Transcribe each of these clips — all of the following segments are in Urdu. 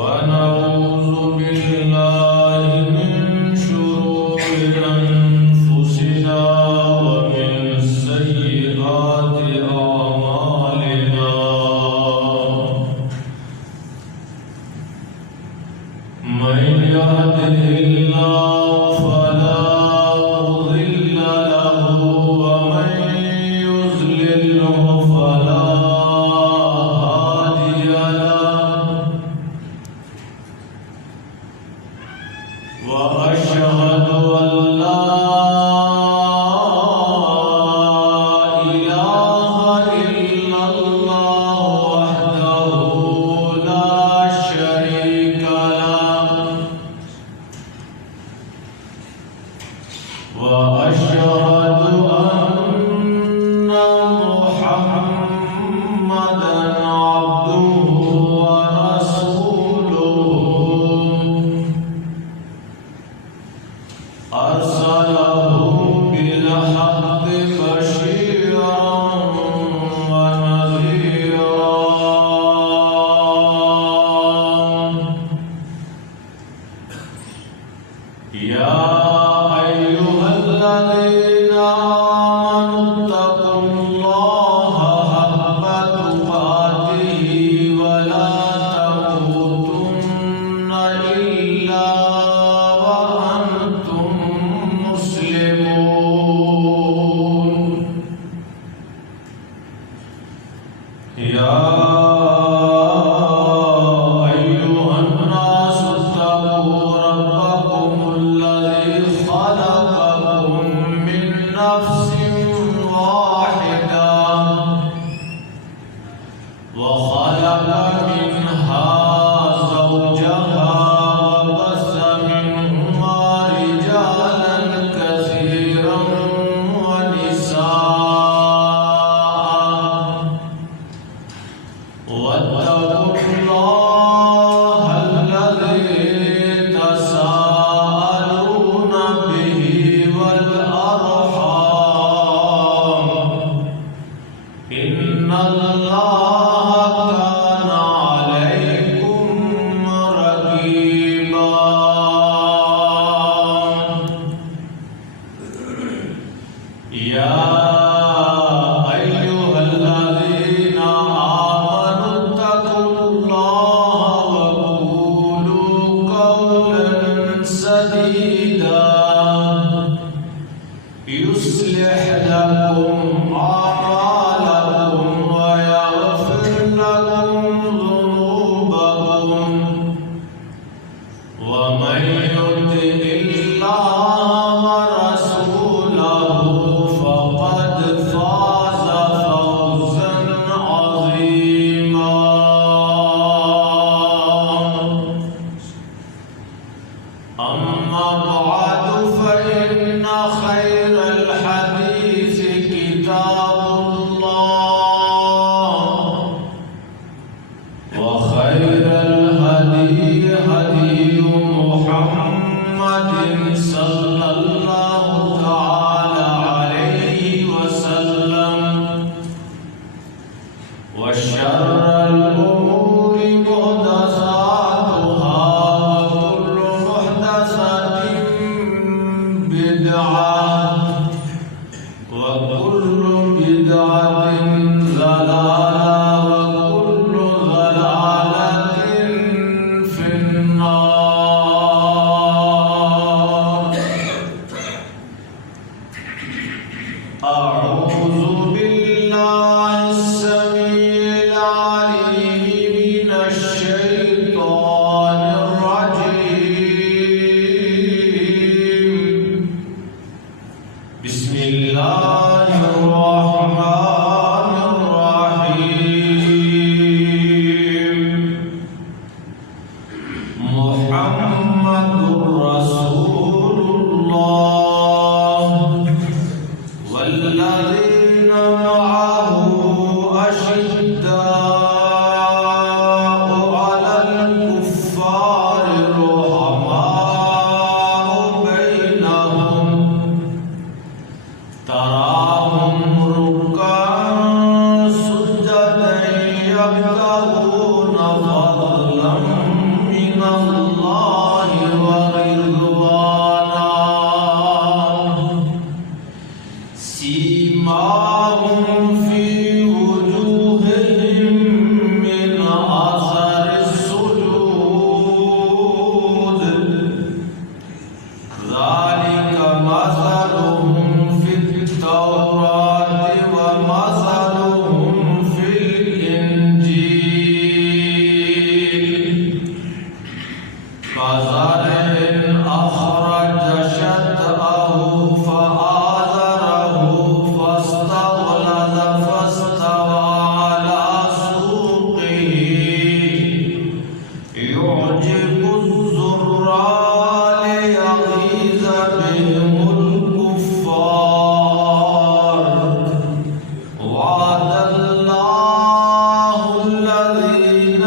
ونعوذ بالله من شرور أنفسنا ومن سيئات أعمالنا من يهده الله فلا مضل له ومن يضلله فلا هادي له وأشهد أن لا إله إلا الله وحده لا شريك له وأشهد أن محمدًا عبده ورسوله أرسله بالحق بشيرا ونذيرا يا أيها الذين آمنوا اتقوا الله حق تقاته ولا تموتن إلا وأنتم مسلمون يا أيها الناس اتقوا ربكم الذي خلقكم من نفس واحدة وخلق منها زوجها وبث منهما رجالا كثيرا ونساء واتقوا الله الذي تساءلون به والأرحام إن الله كان عليكم رقيبا يا أيها الذين آمنوا اتقوا الله وقولوا قولا سديدا يصلح لكم أعمالكم ويغفر لكم ذنوبكم ومن يطع الله ورسوله فقد فاز فوزا عظيما أما بعد فإن خير الحديث كتاب الله وخير الهدي هدي محمد صلى الله تعالى عليه وسلم وشر الأمور محدثاتها وكل محدثة بدعة وكل بدعة ضلالة وكل ضلالة في النار من الله ورضوانا سيماهم في وجوههم من أثر السجود ذلك مثلهم في التوراة ومثلهم في الإنجيل كزرع أخرج شطأه فآزره فاستغلظ فاستوى على سوقه يعجب الزراع ليغيظ بهم الكفار وعد الله الذين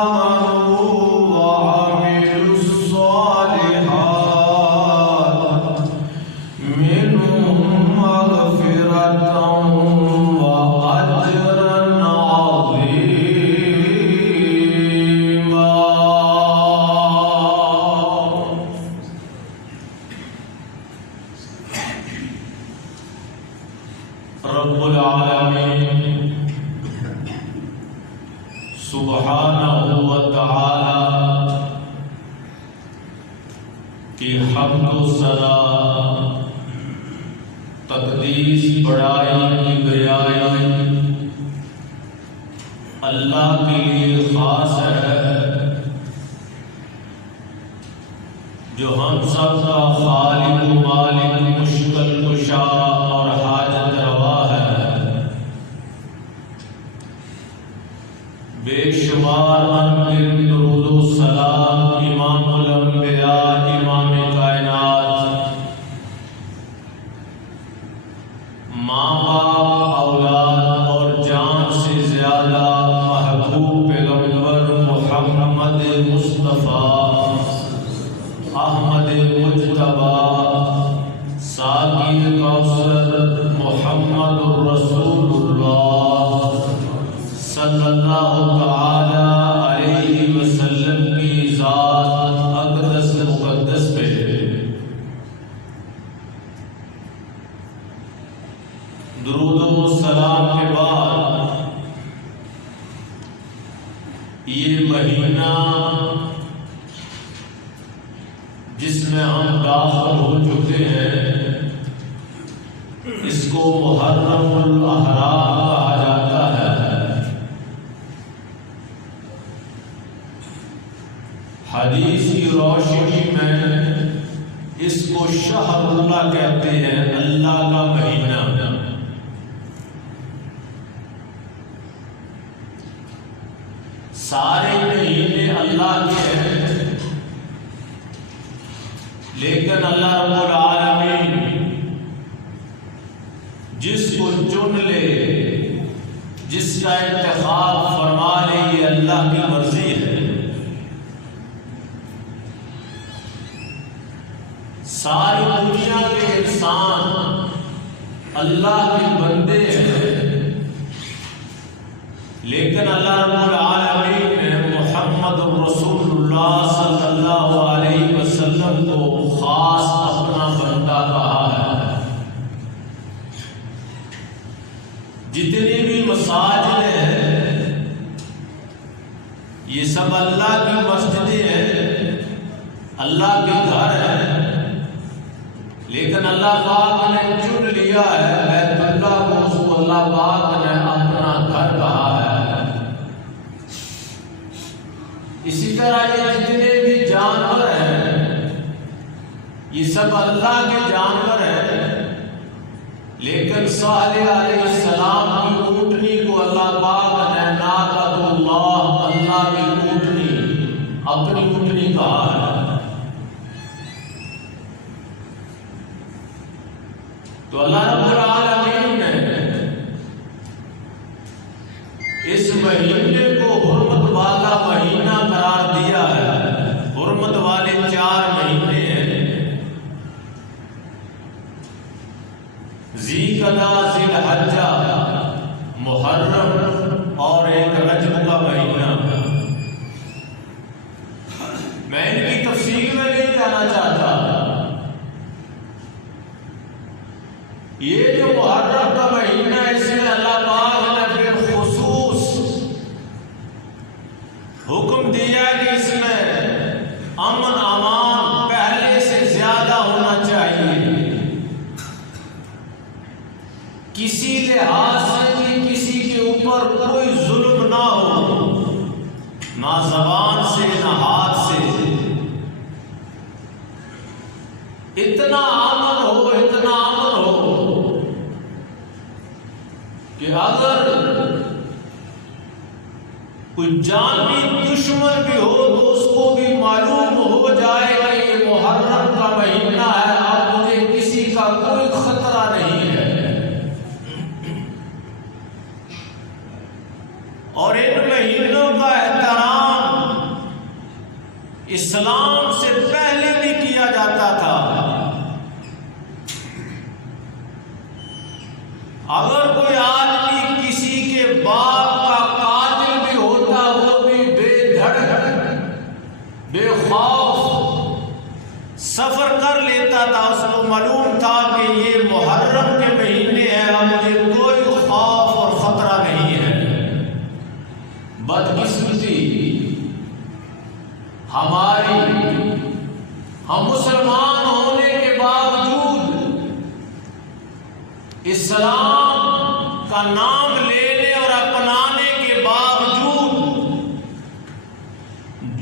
آمنوا وعملوا الصالحات منهم مغفرة وأجرا عظيما رب العالمین سبحانہ و تعالی کی حمد و ثنا تقدیس بڑائی کبریائی اللہ کے لیے خاص ہے جو ہم سب کا خالق و مالک مشکل کشا اور حاجت روا ہے بے شمار انگن درود و سلام امام الانبیاء امام کائنات ماں باپ اولاد اور جان سے زیادہ محبوب پیغمبر محمد مصطفیٰ احمد مجتبی ساقی کوثر محمد رسول اللہ صلی اللہ تعالی علیہ وسلم کی ذات اقدس مقدس پہ درود و سلام کے بعد یہ مہینہ جس میں ہم داخل ہو چکے ہیں اس کو محرم الاحرام کہا جاتا ہے۔ حدیث کی روشنی میں اس کو شہر اللہ کہتے ہیں، اللہ کا مہینہ۔ سارے مہینے اللہ کے ہیں لیکن اللہ رب العالمین جس کو چن لے، جس کا انتخاب فرما لے، یہ اللہ کی مرضی ہے۔ ساری دنیا کے انسان اللہ کے بندے ہیں لیکن اللہ رب العالمین نے محمد رسول اللہ صلی اللہ علیہ وسلم کو خاص اپنا بندہ کہا ہے۔ جتنی بھی مساجد ہیں یہ سب اللہ کی مسجدیں ہیں، اللہ کے گھر ہیں، لیکن اللہ پاک نے چن لیا ہے بیت اللہ کو، اس کو اللہ پاک نے اپنا گھر کہا ہے۔ اسی طرح یہ جتنے بھی جانور ہیں یہ سب اللہ کے جانور ہیں، لیکن صالح علیہ السلام کی اونٹنی کو اللہ پاک نے ناقۃ اللہ، اللہ کی اونٹنی، اپنی اونٹنی کہا ہے۔ تو اللہ رب العالمین نے اس مہینے کو حرمت والا مہینہ قرار دیا ہے۔ حرمت والے 4 مہینے ہیں، ذی قعدہ، ذی الحجہ، محرم اور ایک رجب کا مہینہ۔ میں ان کی تفصیل میں نہیں جانا چاہتا. یہ جو محرم کا مہینہ ہے، اس میں اللہ پاک نے پھر خصوص حکم دیا کہ اس میں امن امان پہلے سے زیادہ ہونا چاہیے. کسی لحاظ سے بھی کسی کے اوپر کوئی ظلم نہ ہو، نہ زبان سے نہ ہاتھ سے. اتنا امن ہو، اتنا امن ہو کہ اگر کوئی جانی دشمن بھی ہو تو اس کو بھی معلوم ہو جائے کہ یہ محرم کا مہینہ ہے، اب مجھے کسی کا کوئی خطرہ نہیں ہے. اور ان مہینوں کا احترام اسلام سے پہلے بھی کیا جاتا تھا. اگر کوئی آدمی کسی کے باپ کا قاتل بھی ہوتا، وہ بھی بے دھڑک بے خوف سفر کر لیتا تھا. اس کو معلوم تھا کہ یہ محرم کے مہینے ہیں، اب مجھے کوئی خوف اور خطرہ نہیں ہے. بدقسمتی ہماری، ہم مسلمان ہونے کے باوجود اسلام کا نام لینے اور اپنانے کے باوجود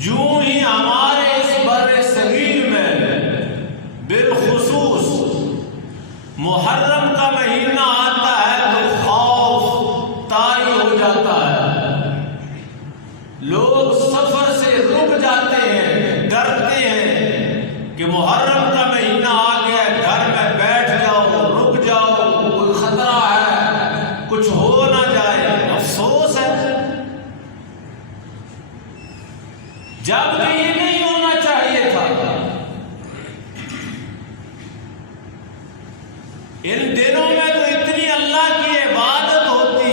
جو ہی ہمارے اس بر صغیر میں بالخصوص محرم کا مہینہ آتا ہے تو خوف طاری ہو جاتا ہے. لوگ سفر سے رک جاتے ہیں، ڈرتے ہیں کہ محرم کا مہینہ آ گیا ہے، گھر میں بیٹھ جاؤ، رک جاؤ، کوئی خطرہ ہے، کچھ ہو نہ جائے. افسوس ہے، جبکہ یہ نہیں ہونا چاہیے تھا. ان دنوں میں تو اتنی اللہ کی عبادت ہوتی،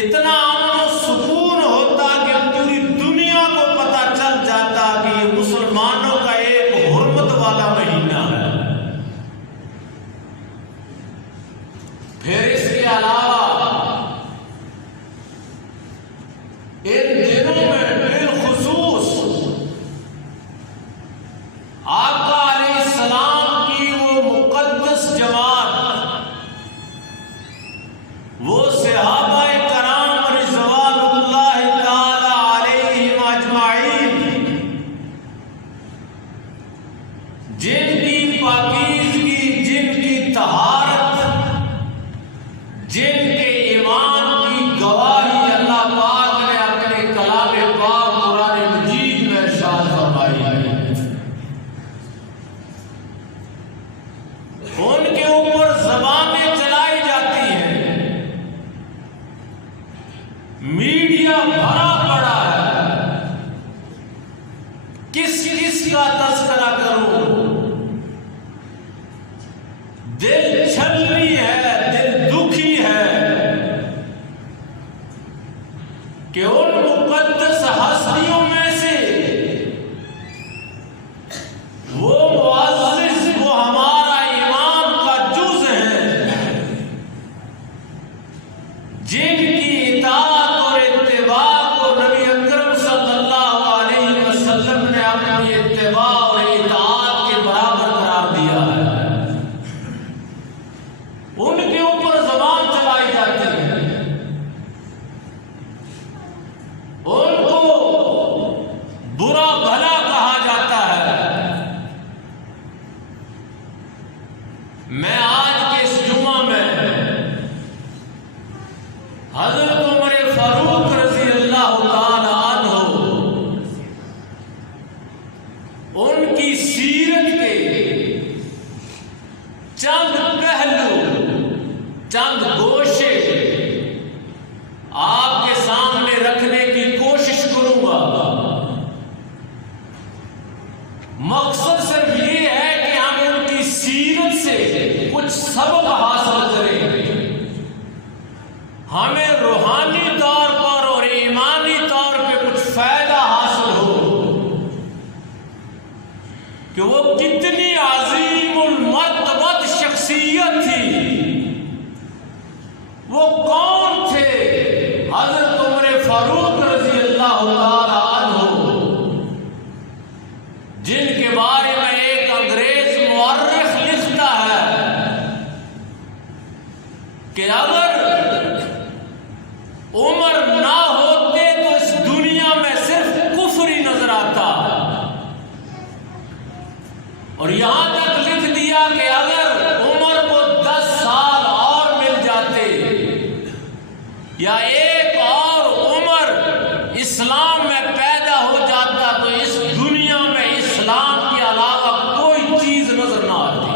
اتنا امن و سکون ہوتا کہ پوری دنیا کو پتہ چل جاتا کہ یہ مسلمانوں کا ایک حرمت والا مہینہ ہے. پھر اس کے علاوہ ان دنوں میں بالخصوص آقا علیہ السلام کی وہ مقدس جماعت، وہ صحابہ کرام رضوان اللہ تعالی علیہم اجمعین، جن کی پاکیزگی، جن کی طہارت، جن کے ایمان کی گواہی اللہ پاک نے اپنے کلام پاک قرآن مجید میں ارشاد فرمائی ہے. ان کے اوپر زبانیں چلائی جاتی ہیں، میڈیا بھرا پڑا ہے. کس کس کا تذکرہ کروں؟ دل چھلنی ہے، دل دکھی ہے کہ ان مقدس ہستیوں میں سے وہ معزز، وہ ہمارا ایمان کا جز ہے، جن کی اطاعت اور اتباع کو نبی اکرم صلی اللہ علیہ وسلم نے اپنی اتباع اور اطاعت کے برابر قرار دیا ہے. ان کے اوپر زبان چلائی جاتی ہے، ان کو برا بھلا کہا جاتا ہے. میں آج کے اس جمعہ میں حضرت عمر فاروق رضی اللہ تعالی عنہ، ان آتا، اور یہاں تک لکھ دیا کہ اگر عمر کو 10 سال اور مل جاتے یا ایک اور عمر اسلام میں پیدا ہو جاتا تو اس دنیا میں اسلام کے علاوہ کوئی چیز نظر نہ آتی۔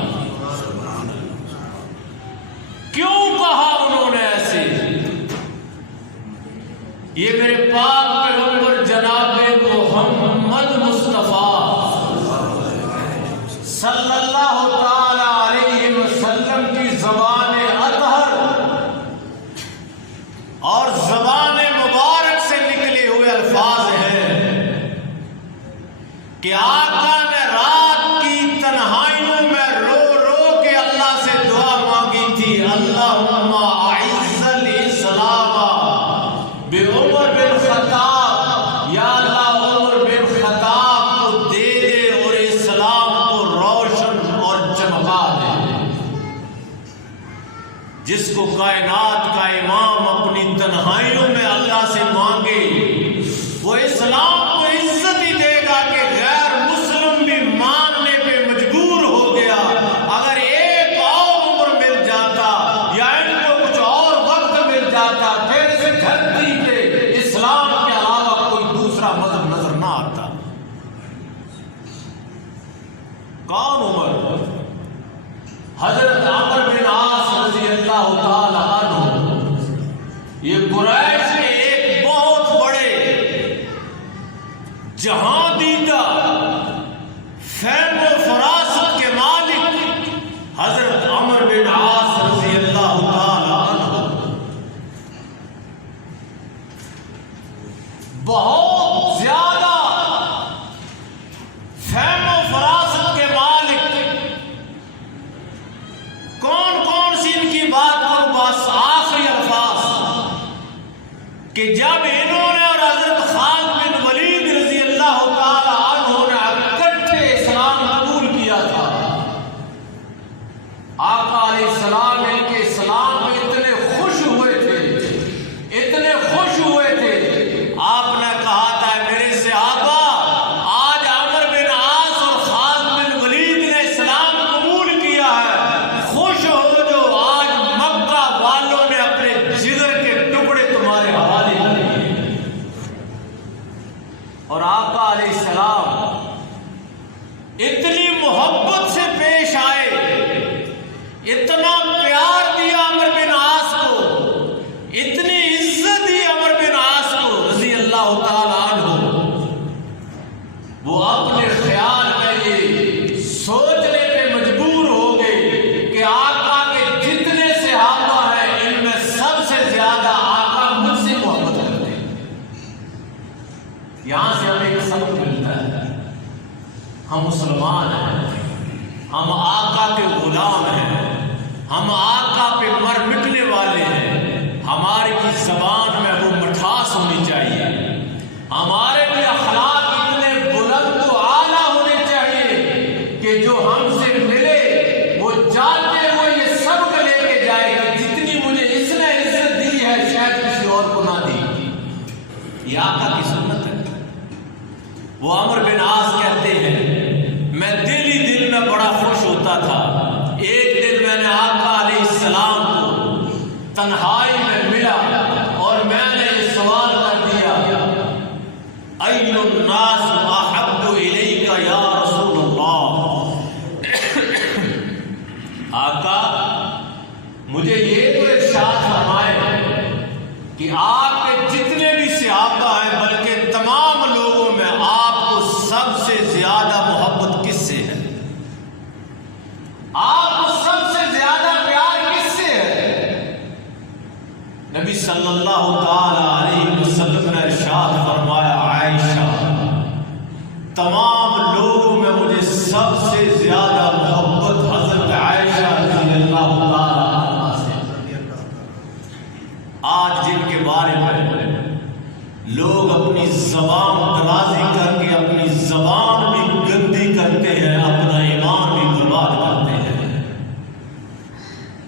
کیوں کہا انہوں نے ایسے؟ یہ میرے پاک پیغمبر جناب محمد مصطفیٰ صلی اللہ تعالی علیہ وسلم کی زبان اطہر اور زبان مبارک سے نکلے ہوئے الفاظ ہیں کہ آقا نے رات کی تنہائیوں میں رو رو کے اللہ سے دعا مانگی تھی، اللہم اعز الاسلام بعمر بن خطاب، یا اللہ عمر بن خطاب کو دے دے اور اسلام کو روشن اور چمکا دے۔ جس کو کائنات کا امام اپنی تنہائیوں میں اللہ سے مانگے وہ اسلام کو عزت ہی دے گا کہ غیر مسلم بھی ماننے پہ مجبور ہو گیا۔ اگر ایک اور عمر مل جاتا یا ان کو کچھ اور وقت مل جاتا پھر سے دھرتی پہ اسلام کے علاوہ کوئی دوسرا مذہب نظر نہ آتا۔ کون عمر؟ حضرت عمرو بن عاص رضی اللہ تعالی عنہ، یہ قریش کے ایک بہت بڑے جہاں دیدہ فہم و فراست کے مالک حضرت عمرو بن عاص رضی اللہ تعالی عنہ بہت زیادہ فہم و فراست کے مالک۔ کون کون سی ان کی بات کروں؟ بس آخری الفاظ کہ جب انہوں نے اور حضرت خالد بن ولید رضی اللہ تعالی عنہ نے اکٹھے اسلام قبول کیا تھا، آقا علیہ السلام ان کے اسلام میں اتنے خوش ہوئے تھے، اتنے خوش ہوئے تھے، آپ نے کہا تھا میرے صحابہ آج عمرو بن عاص اور خالد بن ولید نے اسلام قبول کیا ہے، خوش ہو جو آج مکہ والوں نے اپنے جگر کے ٹکڑے تمہارے حوالے کر دیے۔ اور آقا علیہ السلام اتنی محبت سے پیش آئے، اتنا پیار دیا عمرو بن عاص کو، اتنی عزت دی عمرو بن عاص کو رضی اللہ تعالی عنہ، وہ اپنے خیال میں یہ سوچنے پہ مجبور ہو گئے کہ آقا کے جتنے صحابہ ہیں ان میں سب سے زیادہ آقا مجھ سے محبت کرتے ہیں۔ یہاں سے ہمیں ایک سبق ملتا ہے، ہم مسلمان ہیں، ہم آقا کے غلام ہیں، ہم آقا پہ مر مٹنے والے ہیں، ہماری بھی زبان میں وہ مٹھاس ہونی چاہیے، ہمارے بھی اخلاق اتنے بلند و اعلیٰ ہونے چاہیے کہ جو ہم سے ملے وہ جاتے ہوئے یہ سبق لے کے جائے کہ جتنی مجھے اس نے عزت دی ہے شاید کسی اور کو نہ دی۔ یہ آقا کی سنت ہے۔ وہ عمرو بن عاص کہتے ہیں میں دل ہی دل میں بڑا خوش ہوتا تھا، ایک دن میں نے آقا علیہ السلام کو تنہائی میں ملا اور میں نے یہ سوال کر دیا، ای الناس احب الیک یا رسول اللہ، آقا مجھے یہ تو ارشاد فرمائے کہ آپ کے جتنے بھی صحابہ ہیں بلکہ تمام لوگوں میں آپ کو سب سے زیادہ محبت کس سے ہے؟ آپ کو سب سے زیادہ پیار کس سے ہے؟ نبی صلی اللہ تعالی علیہ وسلم نے ارشاد فرمایا عائشہ، تمام لوگوں میں مجھے سب سے زیادہ محبت حضرت عائشہ رضی اللہ تعالی عنہا سے۔ آج جن کے بارے میں لوگ اپنی زبان درازی کر کے اپنی زبان بھی گندی کرتے ہیں، اپنا ایمان بھی برباد کرتے ہیں،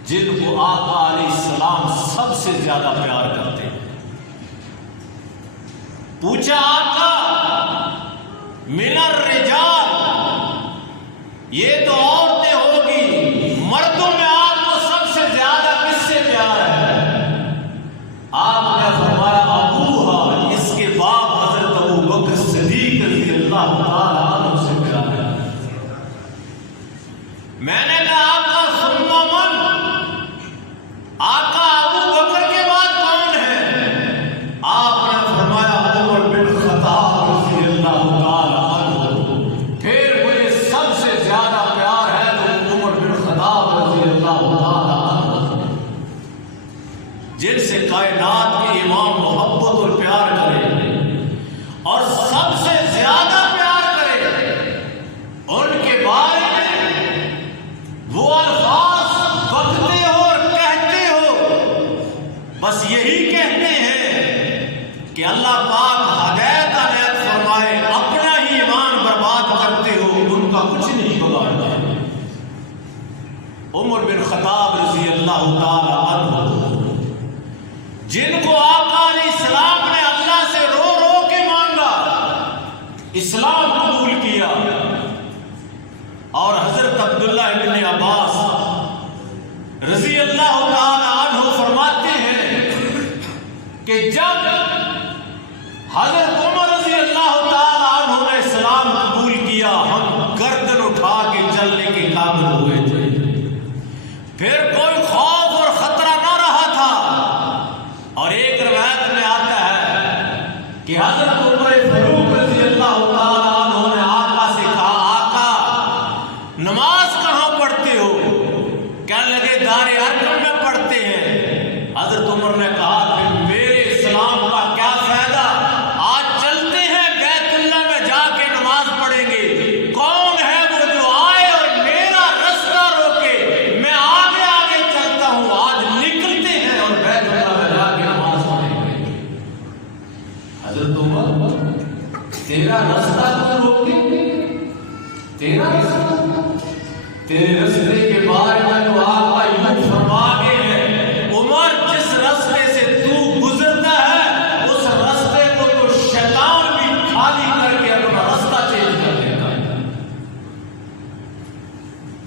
جن کو آقا علیہ السلام سب سے زیادہ پیار کرتے ہیں، پوچھا آقا یہ تو عورتیں ہوگی، مردوں میں آپ کو سب سے زیادہ کس سے پیار ہے؟ آپ نے فرمایا ابوہا، اس کے باپ حضرت ابو بکر صدیق رضی اللہ تعالی عنہ سے پیار ہے۔ میں نے کہا آقا ثم من؟ آقا ابو بکر کے بعد کون ہے؟ آپ نے فرمایا عمر بن خطاب رضی اللہ تعالی عنہ۔ پھر مجھے سب سے زیادہ پیار ہے تو عمر بن خطاب رضی اللہ تعالی عنہ، جن سے کائنات کے امام محبت اور پیار کرے اور سب سے زیادہ پیار کرے، ان کے بارے میں وہ الفاظ بکتے ہو اور کہتے ہو، بس یہی کہتے ہیں کہ اللہ پاک ہدایت عنایت فرمائے، اپنا ہی ایمان برباد کرتے ہو، ان کا کچھ نہیں بگاڑتا۔ عمر بن خطاب رضی اللہ تعالی عنہ، جن کو آقا علیہ السلام نے اللہ سے رو رو کے مانگا، اسلام قبول کیا، اور حضرت عبداللہ ابن عباس رضی اللہ تعالی عنہ فرماتے ہیں کہ جب حضرت عمر رضی اللہ تعالی عنہ نے اسلام قبول کیا، ہم گردن اٹھا کے چلنے کے قابل ہوئے تھے، پھر کوئی خوف اور خطرہ نہ رہا تھا۔ اور ایک روایت میں آتا ہے کہ حضرت عمر فاروق رضی اللہ تعالی عنہ نے آقا سے کہا آقا نماز کہاں پڑھتے ہو؟ کہنے لگے دار ارقم میں پڑھتے ہیں۔ حضرت عمر نے کہا کہ میرے اسلام کا کیا فائدہ، آج چلتے ہیں بیت اللہ میں جا کے نماز پڑھیں گے، کون ہے وہ جو آئے اور میرا رستہ روکے، میں آگے آگے چلتا ہوں، آج نکلتے ہیں اور بیت اللہ میں جا کے نماز پڑھیں گے۔ حضرت عمر تیرا رستہ کون روکے؟ تیرا رستہ، تیرے رستے کے بارے میں تو آقا یوں فرما گئے ہیں، عمر جس رستے سے تو گزرتا ہے اس رستے کو تو شیطان بھی خالی کر کے اپنا رستہ چینج کر دیتا ہے۔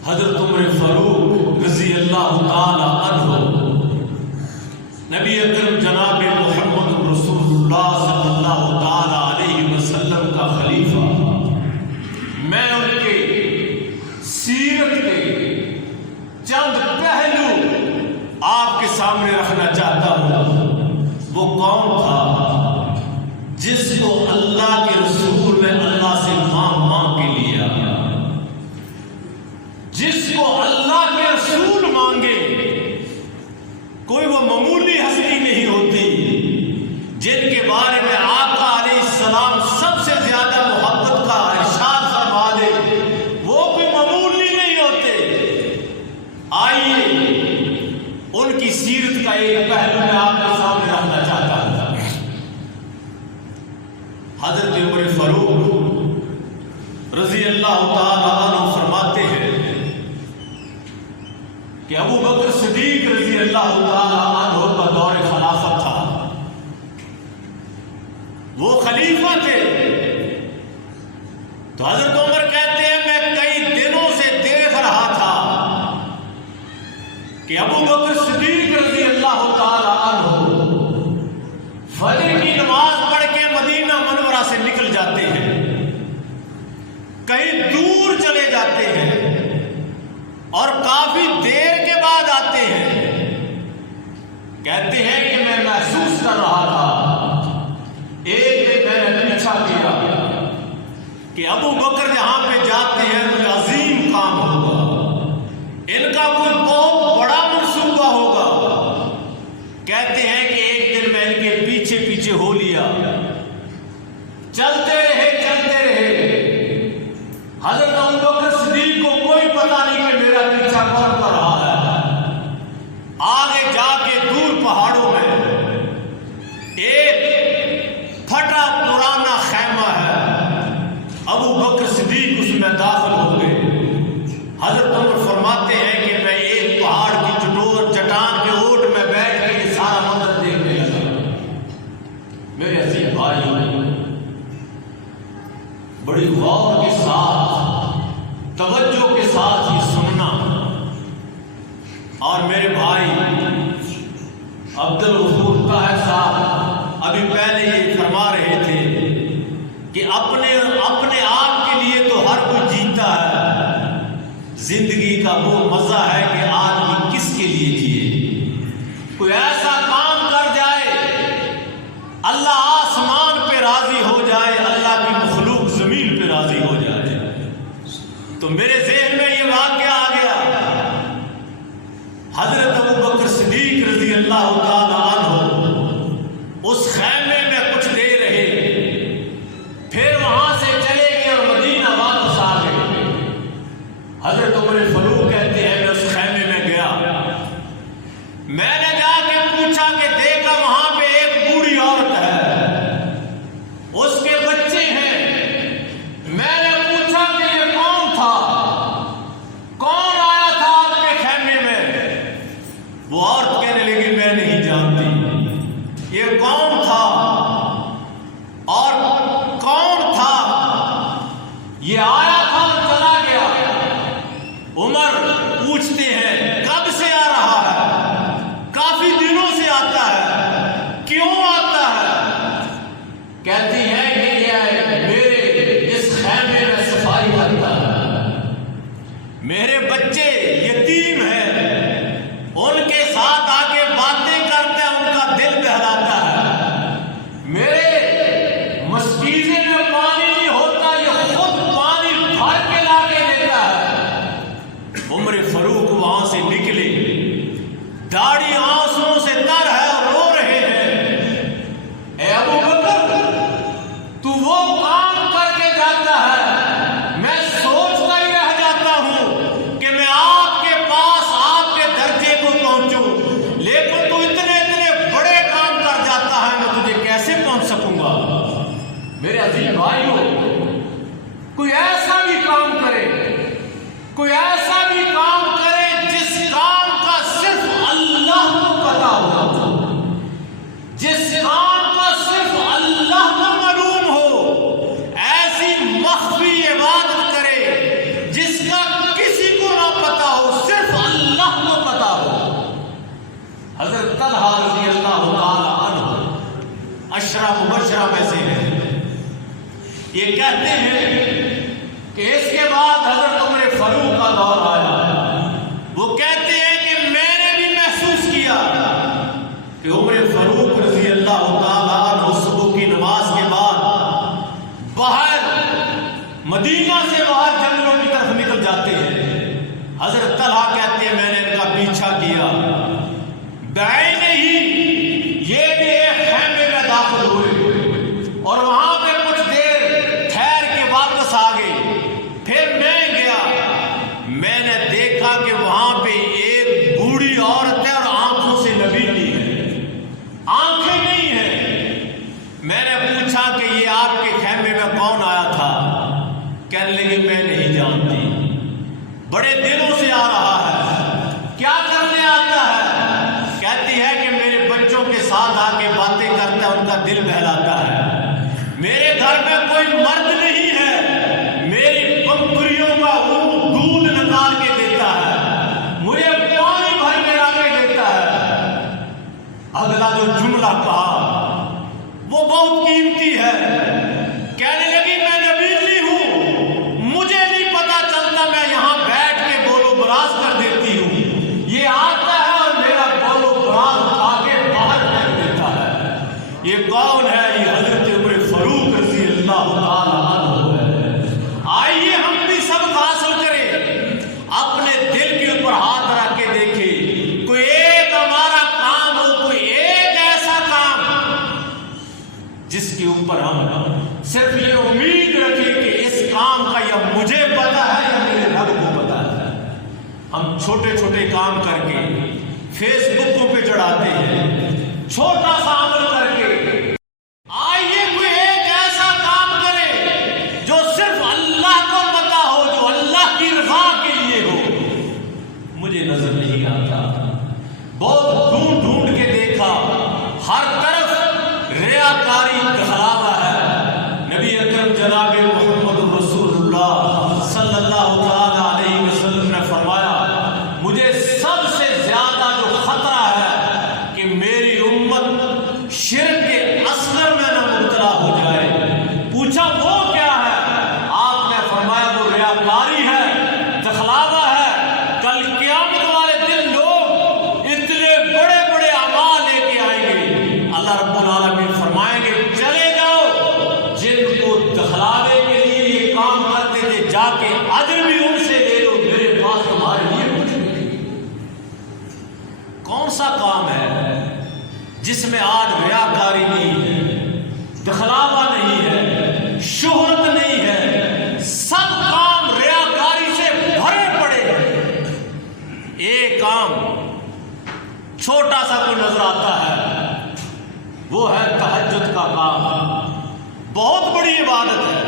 حضرت عمر فاروق رضی اللہ تعالی عنہ، نبی اکرم جناب محمد رسول اللہ صلی اللہ تعالی علیہ وسلم کا خلیفہ، میں ان کے سیرت کے چند پہلو آپ کے سامنے رکھنا چاہتا ہوں۔ وہ کون تھا جس کو اللہ کے رسول نے اللہ سے مانگ کے لیا؟ جس کو اللہ کے رسول مانگے، کوئی وہ معمولی ہستی نہیں ہوتی، جن کے بارے میں آقا علیہ السلام سب سے زیادہ محبت کا ارشاد فرما دے، وہ کوئی معمولی نہیں ہوتے۔ آئیے ان کی سیرت کا ایک پہلو میں آپ کے سامنے رکھنا چاہتا ہوں۔ حضرت عمر فاروق رضی اللہ تعالی عنہ فرماتے ہیں کہ ابو بکر صدیق رضی اللہ تعالی عنہ کا دور خلافت تھا، وہ خلیفہ تھے، تو حضرت عمر کہتے ہیں میں کئی دنوں سے دیکھ رہا تھا کہ ابو بکر صدیق رضی اللہ تعالی عنہ فجر کی نماز پڑھ کے مدینہ منورہ سے نکل جاتے ہیں، کہیں دور چلے جاتے ہیں اور کافی دیر کے بعد آتے ہیں۔ کہتے ہیں کہ میں محسوس کر رہا تھا، ایک دن میں نے پیچھا کیا کہ ابو بکر جہاں پہ جاتے ہیں کوئی عظیم کام ہوگا، ان کا کوئی بہت بڑا منصوبہ ہوگا۔ کہتے ہیں کہ ایک دن میں ان کے پیچھے پیچھے ہو لیا، چلتے رہے چلتے رہے، حضرت ابو بکر صدیق کو کوئی پتہ نہیں کہ میرا پیچھا کون کر رہا ہے۔ آگے جا کے دور پہاڑوں میں ایک پھٹا پرانا خیمہ ہے، ابو بکر صدیق اس میں داخل ہو گئے۔ حضرت عمر فرماتے ہیں کہ میں ایک پہاڑ کی چٹان کے اوٹ میں بیٹھ کے یہ سارا منظر دیکھنے لگا۔ میرے عزیز بھائی، بڑی غور کے ساتھ توجہ کے کہ اپنے آپ کے لیے تو ہر کوئی جیتا ہے، زندگی کا وہ مزہ ہے کہ آدمی کس کے لیے جیے۔ کوئی ایسا کام کر جائے اللہ آسمان پہ راضی ہو جائے، اللہ کی مخلوق زمین پہ راضی ہو جائے۔ تو میرے ذہن میں یہ واقعہ آ گیا، حضرت ابوبکر صدیق رضی اللہ تعالی عنہ اس خیمے میں کچھ دیر رہے، پھر وہاں سے چلے گئے اور مدینہ واپس آ گئے۔ حضرت عمر فاروق کہتے ہیں میں اس خیمے میں گیا، میں نے جا کے پوچھا کہ دیکھا وہاں پہ ایک بوڑھی عورت ہے، اس کے بچے ہیں۔ میں نے پوچھا کہ یہ کون تھا، کون آیا تھا آپ کے خیمے میں؟ وہ عورت کہنے لگی میں نہیں جانتی یہ کون تھا اور کون تھا، یہ آیا تھا اور چلا گیا۔ عمر پوچھتے ہیں کب سے آ رہا ہے؟ کافی دنوں سے آتا ہے، کیوں آتا ہے؟ کہتی ہے کہ یہ میرے اس خیمے میں صفائی کرتا ہے، میرے بچے یتیم ہیں، ان کے ساتھ آ کے باتیں کرتے ہیں، ان کا دل بہلاتا ہے۔ میرے مشکیزے میں پانی نہیں ہوتا، یہ خود پانی بھر کے لا کے دیتا ہے۔ عمر فاروق وہاں سے نکلے، داڑھی آنسوؤں سے تر ہے اور رو رہے ہیں۔ اے ابو بکر، تو وہ کام کر کے جاتا ہے، میں سوچتا ہی رہ جاتا ہوں کہ میں آپ کے پاس آپ کے درجے کو پہنچوں، لیکن تو اتنے بڑے کام کر جاتا ہے، میں تجھے کیسے پہنچ سکوں گا؟ میرے عزیز بھائیوں، کوئی ایسا بھی کام کرے، کوئی ایسا بھی کام کرے جس کام کا صرف اللہ کو پتا ہو، جس کام کا صرف اللہ کو معلوم ہو، ایسی مخفی عبادت کرے جس کا کسی کو نہ پتا ہو، صرف اللہ کو پتا ہو۔ حضرت طلحہ رضی اللہ تعالی عنہ عشرہ مبشرہ میں سے ہیں، یہ کہتے ہیں کہ اس کے بعد حضرت عمر فاروق کا دور آیا۔ وہ کہتے ہیں کہ میں نے بھی محسوس کیا کہ عمر فاروق رضی اللہ تعالی عنہ صبح کی نماز کے بعد باہر مدینہ سے باہر جنگلوں کی طرف نکل جاتے ہیں۔ حضرت طلحہ کہتے ہیں میں نے ان کا پیچھا کیا، بعین ہی یہ بھی ایک خیمے میں داخل ہوئے اور وہاں پہ کچھ دیر ٹھہر کے واپس آ گئے۔ پھر میں گیا، میں نے دیکھا کہ وہاں پہ ایک بوڑھی عورت ہے اور آنکھوں سے نبیلی ہے، آنکھیں نہیں ہیں۔ میں نے پوچھا کہ یہ آپ کے خیمے میں کون آیا تھا؟ کہنے لگی میں نہیں جانتی، بڑے دنوں سے آ رہا ہے، کیا کرنے آتا ہے؟ کہتی ہے کہ میرے بچوں کے ساتھ آ کے باتیں کرتا ہے، ان کا دل بہلاتا ہے۔ میرے گھر میں کوئی مرد نہیں ہے، میری بکریوں کا دودھ نکال کے دیتا ہے، مجھے پانی بھر کے لا کے دیتا ہے۔ اگلا جو جملہ کہا وہ بہت قیمتی ہے، کہنے لگی میں نبیلی ہوں، مجھے نہیں پتا چلتا، میں یہاں بیٹھ کے بولو براز کر دیتی ہوں، یہ آتا ہے اور میرا بولو براز اٹھا کے باہر پھینک دیتا ہے۔ یہ کون ہے؟ یہ حضرت عمر فاروق رضی اللہ تعالی عنہ ہے۔ آئیے ہم بھی سبق حاصل کریں، اپنے دل کے اوپر ہاتھ رکھ کے دیکھیں، کوئی ایک ہمارا کام ہو، کوئی ایک ایسا کام جس کے اوپر ہم صرف یہ امید رکھیں کہ اس کام کا یا مجھے پتا ہے یا میرے رب کو پتا ہے۔ ہم چھوٹے چھوٹے کام کر کے فیس بکوں پہ چڑھاتے ہیں، چھوٹا سا عمل کر کے۔ آئیے کوئی ایک ایسا کام کرے جو صرف اللہ کو پتا ہو، جو اللہ کی رضا کے لیے ہو۔ مجھے نظر نہیں آتا، بہت ڈھونڈ کے دیکھا، ہر طرف ریاکاری دکھلاوا ہے۔ نبی اکرم جناب محمد رسول اللہ صلی اللہ تعالی علیہ وسلم نے فرمایا مجھے سب سے زیادہ جو خطرہ ہے کہ میری امت جا کے اجر بھی ان سے لے لو، میرے پاس تمہارے لیے کچھ نہیں۔ کون سا کام ہے جس میں آج ریاکاری نہیں ہے، دکھلاوا نہیں ہے، شہرت نہیں ہے؟ سب کام ریاکاری سے بھرے پڑے ہیں۔ ایک کام چھوٹا سا کوئی نظر آتا ہے، وہ ہے تہجد کا کام، بہت بڑی عبادت ہے۔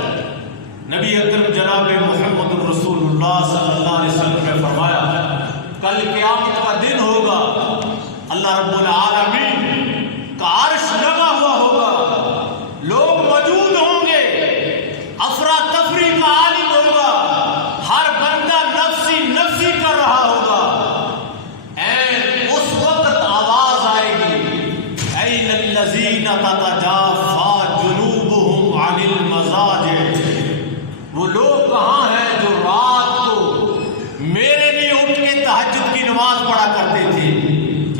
نبی اکرم جناب محمد رسول اللہ صلی اللہ علیہ وسلم نے فرمایا کل قیامت کا دن ہوگا، اللہ رب العالمین کا عرش لگا ہوا ہوگا، لوگ موجود ہوں گے، افراتفری کا عالم ہوگا، ہر بندہ نفسی نفسی کر رہا ہوگا۔ اس وقت آواز آئے گی، اَيْنَ الَّذِينَ تَتَجَافَى جُنُوبُهُمْ عَنِ الْمَضَاجِعِ، وہ لوگ کہاں ہیں جو رات کو میرے لیے اٹھ کے تہجد کی نماز پڑھا کرتے تھے؟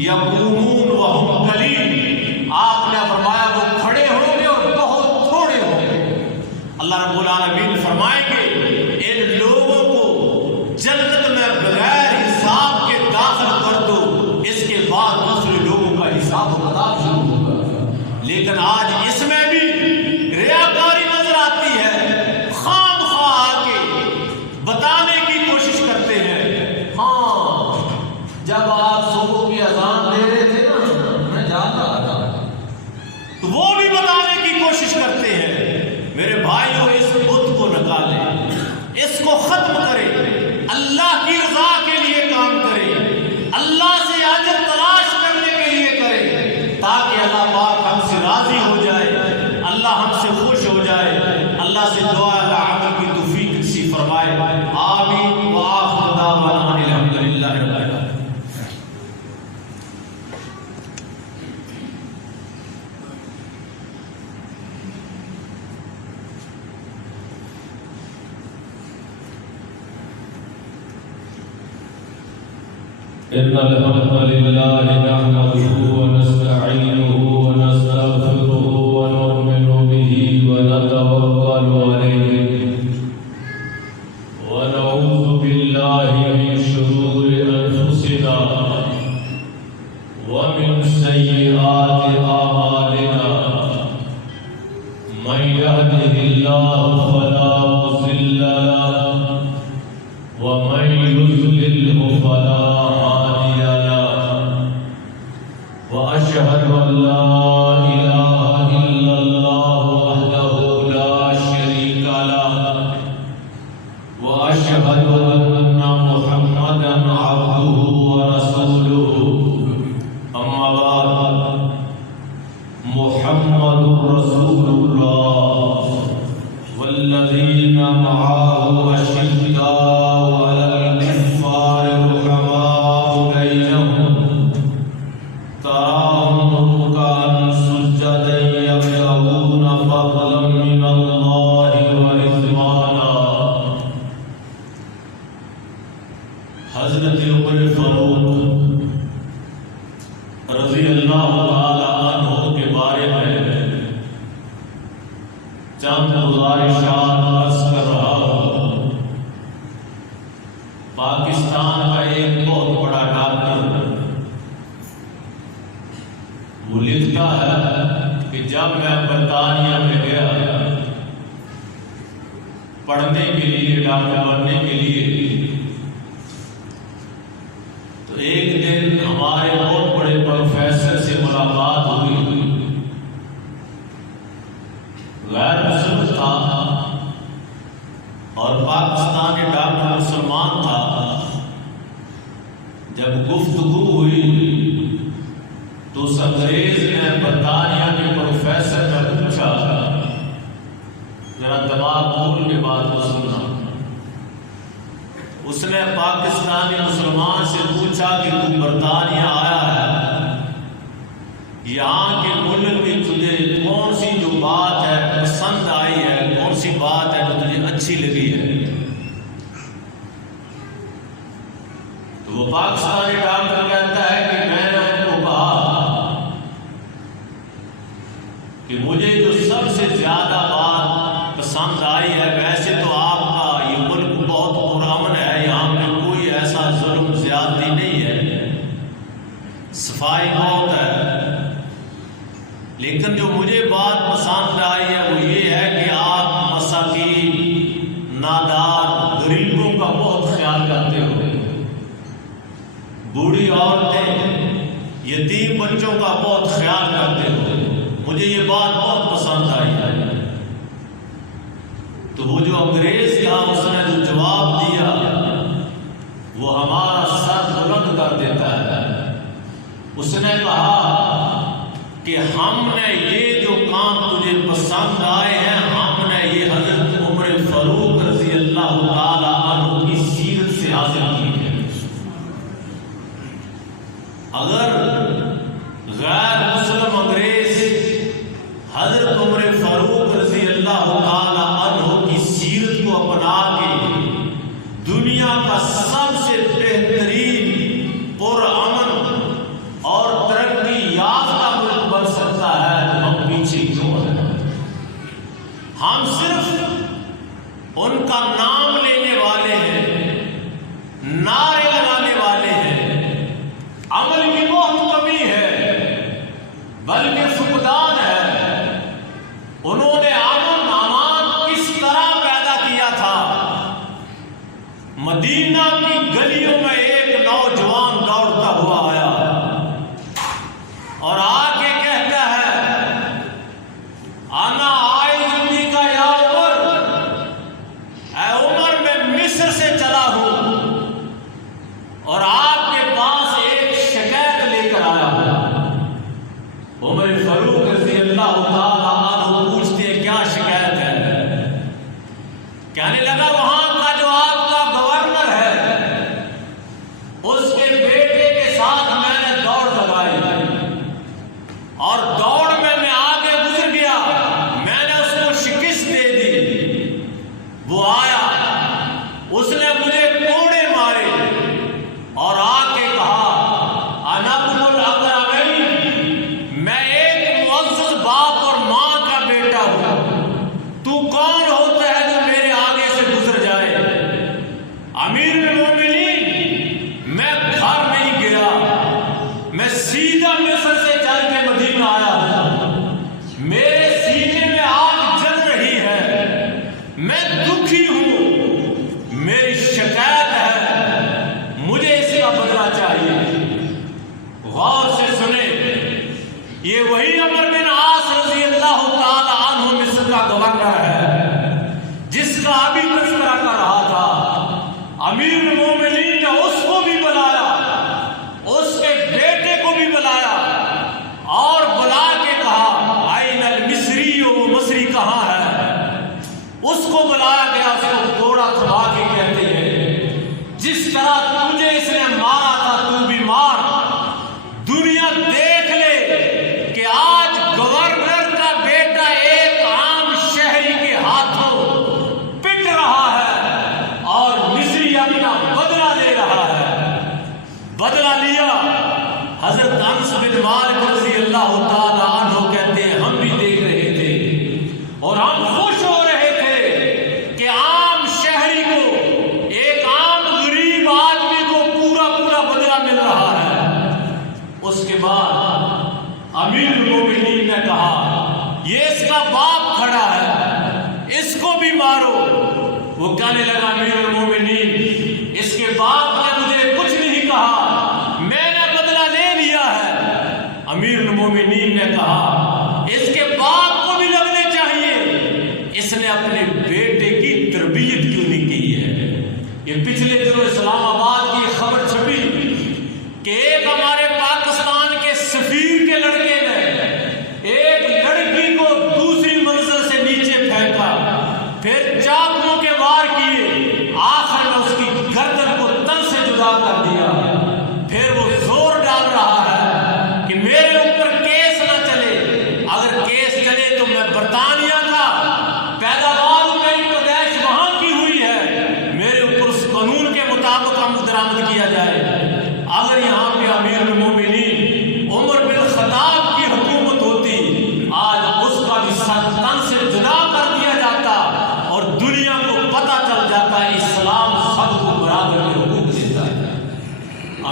یقومون وہم قلیل، آپ نے فرمایا وہ کھڑے ہوں گے اور بہت تھوڑے ہوں گے۔ اللہ رب العالمین فرمائیں گے ان لوگوں کو جنت میں بغیر حساب کے داخل کر دو، اس کے بعد دوسرے لوگوں کا حساب و کتاب شروع ہوگا۔ لیکن آج اس میں بھی ریاکاری نظر آتی ہے، خام خواہ آ کے بتانے کی کوشش کرتے ہیں۔ ہاں، جب آپ صبح کی اذان دے رہے تھے نا، میں جان رہا تھا، تو وہ بھی بتانے کی کوشش کرتے ہیں۔ میرے بھائیوں، اس بت کو نکالیں، اس کو ختم کریں، اللہ کی رضا کے لیے کام کریں، اللہ سے اجر تلاش کرنے کے لیے کریں، تاکہ اللہ پاک ہم سے راضی ہو جائے، اللہ ہم سے خوش ہو جائے، اللہ سے دعا عمل کی توفیق نصیب فرمائے۔ آمین وآخر دعوانا ان الحمدللہ رب العالمین۔ إن الحمد لله نحمده ونستعينه ونستغفره ونؤمن به ونتوكل عليه ونعوذ بالله من شرور أنفسنا ومن سيئات أعمالنا، من يهده الله فلا مضل له ومن يضلل فلا وأشهد أن لا إله إلا الله وحده لا شريك له وأشهد أن محمدا عبده ورسوله، أما بعد، محمد رسول الله والذين معه أشداء على الكفار رحماء بينهم، تراهم ركعا سجدا يبتغون فضلا من الله ورضوانا۔ حضرت عمر فاروق رضی اللہ تعالی عنہ کے بارے میں چند گزارشات عرض کر رہا ہوں۔ پاکستان کا ایک بہت بڑا ڈاکٹر وہ لکھتا ہے کہ جب میں برطانیہ میں گیا پڑھنے کے لیے، ڈاکٹر بننے کے لیے، تو ایک دن ہمارے بہت بڑے پروفیسر سے ملاقات ہوئی، غیر مسلم تھا اور پاکستانی ڈاکٹر مسلمان تھا۔ جب گفتگو ہوئی تو اس انگریز نے برطانیہ کے پروفیسر نے پوچھا، ذرا دماغ کھول کے بات کو سننا۔ اس نے پاکستانی مسلمان سے پوچھا کہ تو برطانیہ آیا ہے، یہاں کے ملک میں تجھے کون سی جو بات ہے پسند آئی ہے، کون سی بات ہے جو تجھے اچھی لگی ہے؟ تو وہ پاکستانی ڈاکٹر کہتا ہے کہ میں نے ان کو کہا کہ مجھے جو سب سے زیادہ بات پسند آئی ہے، ویسے تو آپ کا یہ ملک صفائی بہت ہے، لیکن جو مجھے بات پسند آئی ہے وہ یہ ہے کہ آپ مساکین، نادار، غریبوں کا بہت خیال کرتے ہو، بوڑھی عورتیں، یتیم بچوں کا بہت خیال کرتے ہو. مجھے یہ بات بہت پسند آئی ہے. تو وہ جو انگریز تھا اس نے جو جواب دیا وہ ہمارا سر بلند کر دیتا ہے. اس نے کہا کہ ہم نے یہ جو کام تجھے پسند آئے ہیں، ہم نے یہ حضرت عمر فاروق رضی اللہ تعالی عنہ کی سیرت سے حاصل کی ہے. اگر غیر مسلم انگریز حضرت عمر فاروق رضی اللہ تعالی عنہ کی سیرت کو اپنا کے دنیا کا سب سے بہترین پرامن اور ترقی یافتہ ملک بن سکتا ہے تو ہم پیچھے کیوں ہیں؟ ہم صرف ان کا نام لینے والے ہیں، نعرے لگانے والے ہیں. عمل کی بہت کمی ہے، بلکہ فقدان ہے. انہوں نے امن امان کس طرح پیدا کیا تھا؟ مدینہ کی گلیوں میں ایک نوجوان دوڑتا ہوا آیا اور آ کے کہتا ہے، انا عائذ بک یا عمر، اے عمر میں مصر سے چلا ہوں اور آپ کے پاس ایک شکایت لے کر آیا ہوں. عمر فاروق رضی اللہ تعالی عنہ پوچھتے ہیں کیا شکایت ہے؟ کہنے لگا وہاں کا جو آپ کا گورنر ہے اس کے بیٹے کے ساتھ میں نے دوڑ لگائی اور دوڑ میں آگے گزر گیا، میں نے اس کو شکست دے دی. وہ آیا، اس نے مجھے کوڑے مارے اور آ کے کہا، انا ابن الاکرمین، میں ایک معزز باپ اور ماں کا بیٹا ہوں، تو کون ہوتا ہے جو میرے آگے سے گزر جائے؟ امیر المومنین، میں گھر نہیں گیا، میں سیدھا مصر سے چل کے مدینہ آیا ہوں. میرے سینے میں آگ جل رہی ہے، میں دکھی ہوں، میری شکایت ہے، مجھے اس کا بدلہ چاہیے. غور سے سنیں، یہ وہی عمر بن عاص رضی اللہ تعالی عنہ مصر کا گورنر ہے جس کا ابھی تذکرہ کر رہا تھا. امیر المومنین نے اس کو بھی بلایا، اس کے بیٹے کو بھی بلایا اور بلا کے کہا، این المصری، وہ مصری کہاں ہے؟ اس کو بلایا گیا، اس کو کوڑا تھما کے کہتے ہیں، جس طرح تجھے اس نے مارا تھا تو بھی مار. دنیا دیکھ لے کہ آج گورنر کا بیٹا ایک عام شہری کے ہاتھوں پٹ رہا ہے اور مصری اپنا بدلہ لے رہا ہے. بدلہ لیا. حضرت انس بن مالک رضی اللہ تعالی عنہ کہتے ہیں ہم بھی دیکھ رہے تھے اور ہم خوش ہو رہے تھے کہ عام شہری کو، ایک عام غریب آدمی کو پورا بدلہ مل رہا ہے. اس کے بعد امیر المومنین نے کہا، یہ اس کا باپ کھڑا ہے، اس کو بھی مارو. وہ کہنے لگا، امیر المومنین، اس کے باپ نے مجھے کچھ نہیں کہا، میں نے بدلہ لے لیا ہے. امیر المومنین نے کہا، اس کے باپ کو بھی لگنے چاہیے، اس نے اپنے بیٹے کی تربیت کیوں نہیں کی ہے. یہ پچھلے دنوں اسلام آباد کی خبر چھپی کہ ایک ہمارے پاکستان کے سفیر کے لڑکے نے ایک لڑکی کو دوسری منزل سے نیچے پھینکا، پھر چاقوؤں کے وار کیے، آخر میں اس کی گردن کو تن سے جدا کر دیا. پھر وہ زور ڈال رہا ہے کہ میرے اوپر کیس نہ چلے، اگر کیس چلے تو میں برطانیہ کا پیداوار میری پیدائش وہاں کی ہوئی ہے، میرے اوپر اس قانون کے مطابق عمل درآمد کیا جائے. اگر یہاں پہ امیر المومنین عمر بن خطاب کی حکومت ہوتی، آج اس کا بھی سر تن سے جدا کر دیا جاتا اور دنیا کو پتہ چل جاتا ہے اسلام سب کو برابر کے حقوق دیتا ہے.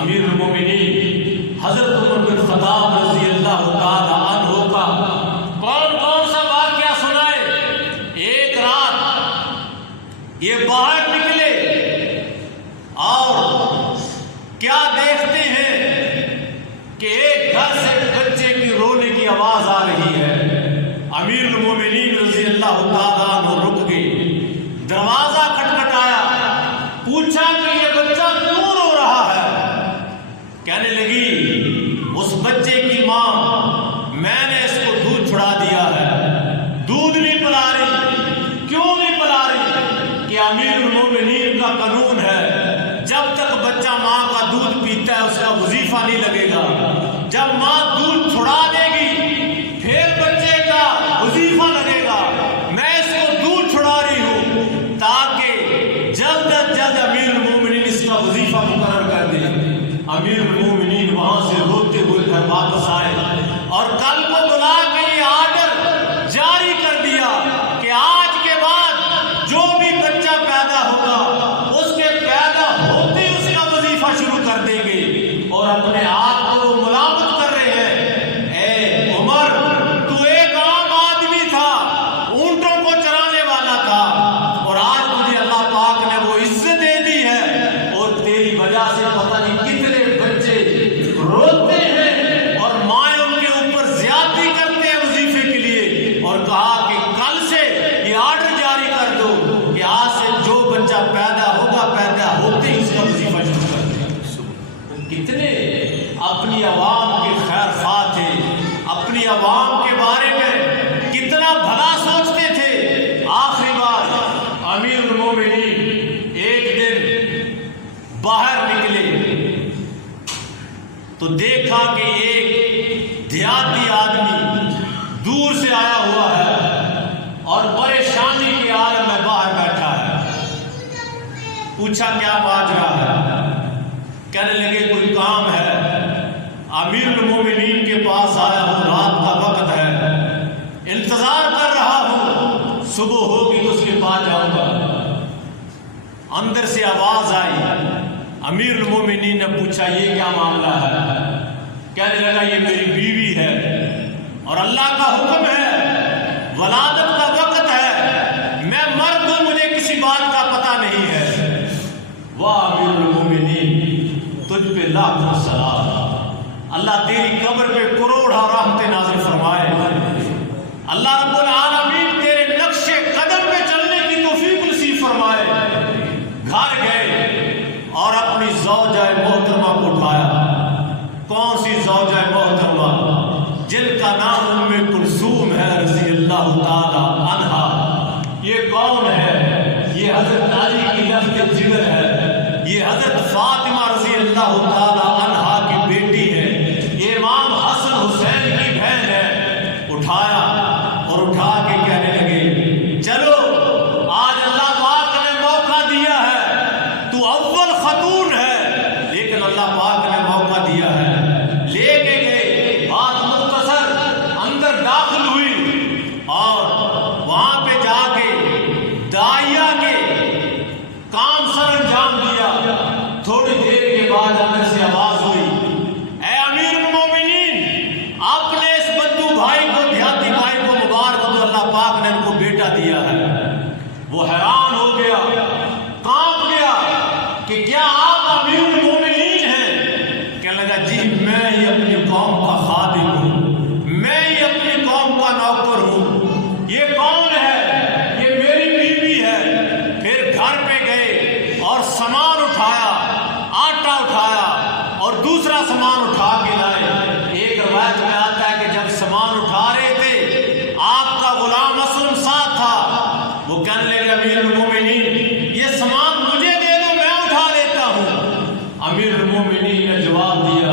امیر المومنین حضرت عمر بن یہ باہر نکلے اور کیا دیکھتے ہیں کہ ایک گھر سے بچے کی رونے کی آواز آ رہی ہے۔ امیر المومنین رضی اللہ تعالیٰ عنہ رک گئے، دروازہ کھٹکھٹایا، پوچھا کہ یہ بچہ کیوں رو رہا ہے؟ کہنے لگی اس بچے کی ماں، میں نے اس کو دودھ چھڑا دیا ہے، دودھ نہیں پلا رہی۔ کیوں نہیں پلا رہی؟ کہ امیر المومنین کا قانون ہے جب تک بچہ ماں کا دودھ پیتا ہے اس کا وظیفہ نہیں لگے گا، جب ماں دودھ چھڑا دے گی پھر بچے کا وظیفہ لگے گا۔ میں اس کو دودھ چھڑا رہی ہوں تاکہ جلد از جلد امیر المومنین اس کا وظیفہ مقرر کر دے۔ امیر المومنین وہاں سے روتے ہوئے گھر واپس آئے اور کل کو بلا کے یہ آرڈر جاری کر دیا کہ آج کے بعد جو بھی بچہ پیدا ہوگا اس کے پیدا ہوتے ہی اس کا وظیفہ شروع کر دیں گے۔ اور اپنے آپ کو ملامت کر رہے ہیں، اے عمر تو ایک عام آدمی تھا، اونٹوں کو چرانے والا تھا، اور آج تجھے اللہ پاک نے وہ عزت دے دی ہے، اور تیری وجہ سے پتہ نہیں کتنے بچے روتے ہیں اور مائیں ان کے اوپر زیادتی کرتے ہیں وظیفے کے لیے۔ اور کہا کہ کل سے یہ آرڈر جاری کر دو کہ آج سے جو بچہ پیدا ہوگا پیدا ہوتے ہی اس کا وظیفہ شروع کر دیں۔ کتنے اپنی عوام کے خیر خواہ تھے، اپنی عوام کے بارے میں کتنا بھلا سوچتے تھے۔ آخری بار امیر المومنین ایک دن باہر نکلے تو دیکھا کہ ایک دیہاتی آدمی دور سے آیا ہوا ہے اور پریشانی کے عالم میں باہر بیٹھا ہے۔ پوچھا کیا ماجرا ہے؟ کہنے لگے کوئی کام ہے، امیر المومنین کے پاس آیا ہوں، رات کا وقت ہے، انتظار کر رہا ہوں، صبح ہوگی تو اس کے پاس جاؤں گا۔ اندر سے آواز آئی، امیر المومنین نے پوچھا یہ کیا معاملہ ہے؟ کہنے لگا یہ میری بیوی ہے اور اللہ کا حکم ہے، ولادت کا وقت ہے، میں مرد ہوں، مجھے کسی بات کا پتہ نہیں ہے۔ واہ امیر المومنین، تجھ پہ لاکھوں سلام، اللہ تیری قبر پہ کروڑا رحمتیں نازل فرمائے، اللہ رب العالمین تیرے نقش قدم پہ چلنے کی توفیق نصیب فرمائے۔ گھر گئے اور اپنی زوجہ محترمہ کو اٹھایا۔ کون سی زوجہ محترمہ؟ جن کا نام ام کلثوم ہے رضی اللہ تعالی عنہا۔ یہ کون ہے؟ یہ حضرت علی کی لفظ جگر ہے، یہ حضرت فاطمہ رضی اللہ تعالی عنہا کی بیٹی ہے، یہ امام حسن حسین کی بہن ہے۔ اٹھایا اور اٹھا کے کہنے لگے چلو آج اللہ پاک نے موقع دیا ہے، تو اول خاتون ہے لیکن اللہ پاک نے موقع دیا ہے۔ لے کے گئے، بات مختصر، اندر داخل ہوئی اور وہاں پہ جا کے داعیہ کے کام سر انجام دیا۔ تھوڑی دیر کے بعد اندر سے آواز ہوئی، اے امیر المومنین، اپنے اس بدو بھائی کو، دیہاتی بھائی کو مبارک دو، اللہ پاک نے ان کو بیٹا دیا ہے۔ وہ حیران ہو گیا، کانپ گیا کہ کیا آپ امیر المومنین ہیں؟ کہنے لگا جی میں ہی اپنی قوم کا خادم ہوں، میں ہی اپنی قوم کا نوکر ہوں۔ یہ کون ہے؟ یہ میری بیوی ہے۔ پھر گھر پہ گئے اور سامان اٹھایا، آٹا اٹھایا اور دوسرا سامان اٹھا کے لائے۔ ایک روایت میں آتا ہے کہ جب سامان اٹھا رہے تھے آپ کا غلام اسلم ساتھ تھا، وہ کہنے لگے امیر المومنین یہ سامان مجھے دے دو، میں اٹھا لیتا ہوں۔ امیر المومنین نے جواب دیا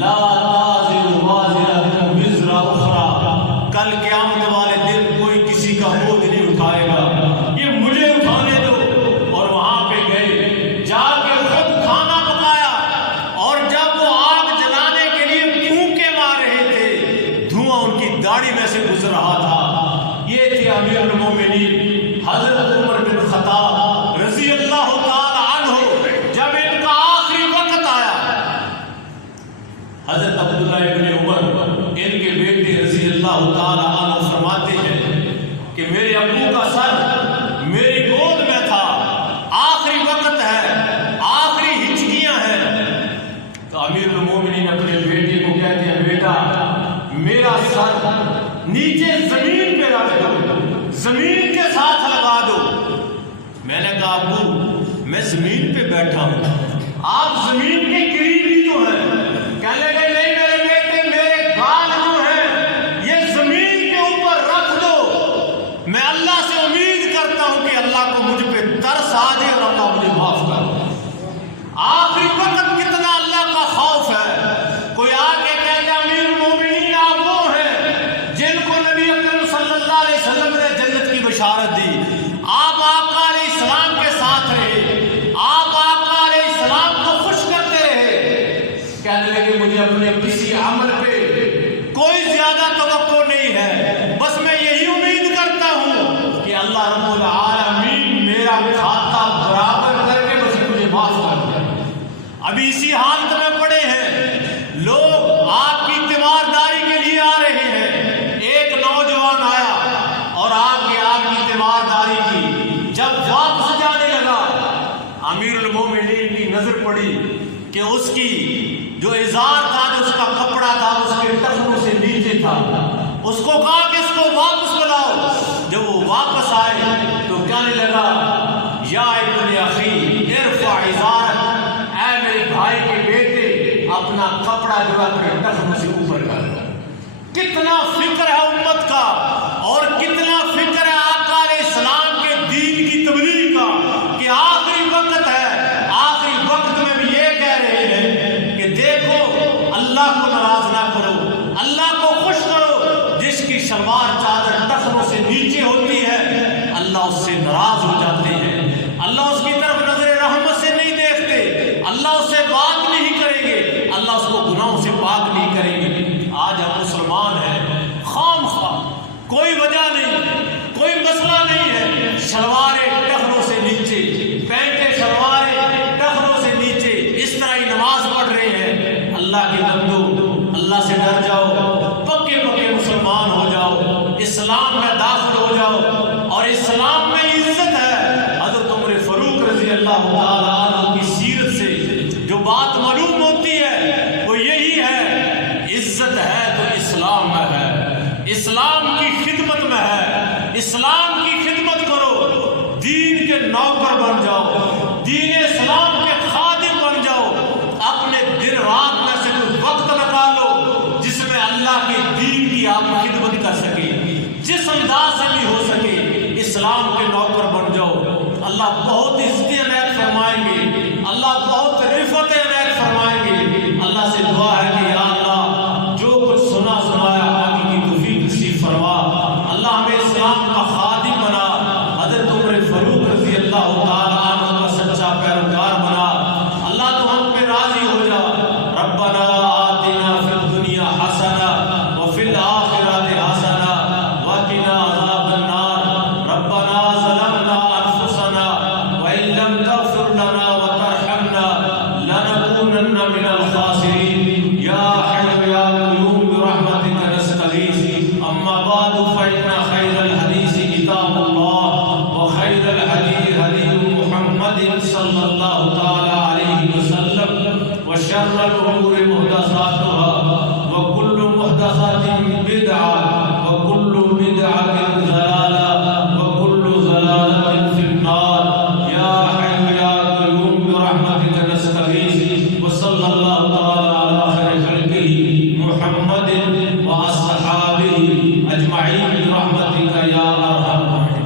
لا تازر وازرۃ وزر اخرى، کل قیامت والے دن کوئی کسی کا بوجھ نہیں اٹھائے گا، یہ مجھے اٹھانے دو۔ اور وہاں پہ گئے، جا کے خود کھانا پکایا، اور جب وہ آگ جلانے کے لیے پھونکے مار رہے تھے، دھواں ان کی داڑھی میں سے گزر رہا تھا۔ یہ تھے امیر المومنین حضرت عمر بن خطاب رضی اللہ تعالی عنہ۔ جب ان کا آخری وقت آیا، میں زمین پہ بیٹھا ہوں، آپ زمین کے قریب ہی تو ہیں۔ کہنے لگے نہیں میرے بیٹے، میرے گال جو ہیں یہ زمین کے اوپر رکھ دو، میں اللہ سے امید کرتا ہوں کہ اللہ کو مجھ پہ ترس آ جائے اور اللہ مجھے معاف کر دے۔ آخری وقت کتنا اللہ کا خوف ہے۔ کوئی آ کے کہتا ہے امیر المومنین آپ وہ ہیں جن کو نبی اکرم صلی اللہ علیہ وسلم نے جنت کی بشارت دی، آپ آقا علیہ السلام کے ساتھ رہے، آپ آقا علیہ السلام کو خوش کرتے رہے۔ کہنے لگے مجھے اپنے کسی عمل پہ کوئی زیادہ توقع نہیں ہے، بس میں یہی امید کرتا ہوں کہ اللہ رب العالمین میرا کھاتا برابر کر کے بس مجھے معاف کر دے۔ ابھی اسی حالت میں پڑے ہیں، لوگ آپ کی تیمارداری کے لیے آ رہے ہیں۔ ایک نوجوان آیا اور آپ کی تیمارداری کی، جب واپس جانے لگا امیر المومنین کی نظر پڑی کہ اس کی جو ازار تھا، جو اس کا کپڑا تھا، اس کے ٹخنوں سے نیچے تھا۔ اس کو کہا کہ اس کو واپس بلاؤ۔ جب وہ واپس آئے تو کہنے لگا یا ابن اخی ارفع ازارک، اے میرے بھائی کے بیٹے اپنا کپڑا جو ہے اپنے ٹخنوں سے اوپر کر دو۔ کتنا فکر ہے امت کا اور کتنا فکر ہے آقا علیہ السلام کے دین کی تبلیغ کا کہ آخری وقت ہے، آخری وقت میں بھی یہ کہہ رہے ہیں کہ دیکھو اللہ کو ناراض نہ کرو، اللہ کو خوش کرو۔ جس کی شلوار چادر ٹخنوں سے نیچے ہوتی ہے اللہ اس سے ناراض ہو جاتے ہیں، اللہ اس کی طرف نظر رحمت سے نہیں دیکھتے، اللہ اس سے بات نہیں کریں گے، اللہ اس کو گناہوں سے پاک نہیں کریں گے۔ آج ہم مسلمان ہیں، خام خواہ کوئی وجہ نہیں، کوئی مسئلہ نہیں ہے، شلواریں ٹخنوں سے نیچے، پینٹیں شلواریں ٹخنوں سے نیچے، اس طرح ہی نماز پڑھ رہے ہیں۔ اللہ کے بندو، اللہ سے ڈر جاؤ، پکے پکے مسلمان ہو جاؤ، اسلام میں داخل ہو جاؤ، اور اسلام میں عزت ہے۔ حضرت عمر فاروق رضی اللہ تعالیٰ عنہ کی سیرت سے جو بات معلوم ہوتی ہے وہ یہی ہے، عزت ہے تو اسلام میں ہے، اسلام کی خدمت میں ہے، اسلام کی خدمت کرو، دین کے نوکر بن جاؤ، دین اسلام کے خادم بن جاؤ، اپنے دن رات میں سے کوئی وقت نکالو جس میں اللہ کے دین کی آپ خدمت کر سکے، جس انداز سے بھی ہو سکے اسلام کے نوکر بن جاؤ۔ اللہ بہت عزتیں عنایت فرمائیں گے، اللہ بہت رفعتیں عنایت فرمائیں گے۔ اللہ سے دعا ہے کہ یا اللہ جو کچھ سنا سنایا آگے کی توفیق نصیب فرما، اللہ ہمیں اسلام کا خادم بنا، حضرت عمر فاروق رضی اللہ تعالیٰ عنہ کا سچا پیروکار بنا۔ اللہ تو ہم پہ راضی ہو جا۔ ربنا آتنا فی الدنیا حسنہ وفی الآخرۃ حسنہ وقنا عذاب النار۔ ربنا ظلمنا انفسنا وان لم تغفر لنا وترحمنا لنکونن من الخاسرین۔ یا حی یا قیوم برحمتک نستغیث۔ اما بعد فإن خیر الحدیث کتاب اللہ وخیر الہدی ہدی محمد صلی اللہ تعالی علیہ وسلم وشر الامور محدثاتها وكل محدثة بدعة وكل بدعة ضلالة وكل ضلالة في النار۔ يا حي يا قيوم برحمتك نستغيث وصلى الله تعالى على خير خلقه محمد وأصحابه أجمعين برحمتك يا أرحم الراحمين۔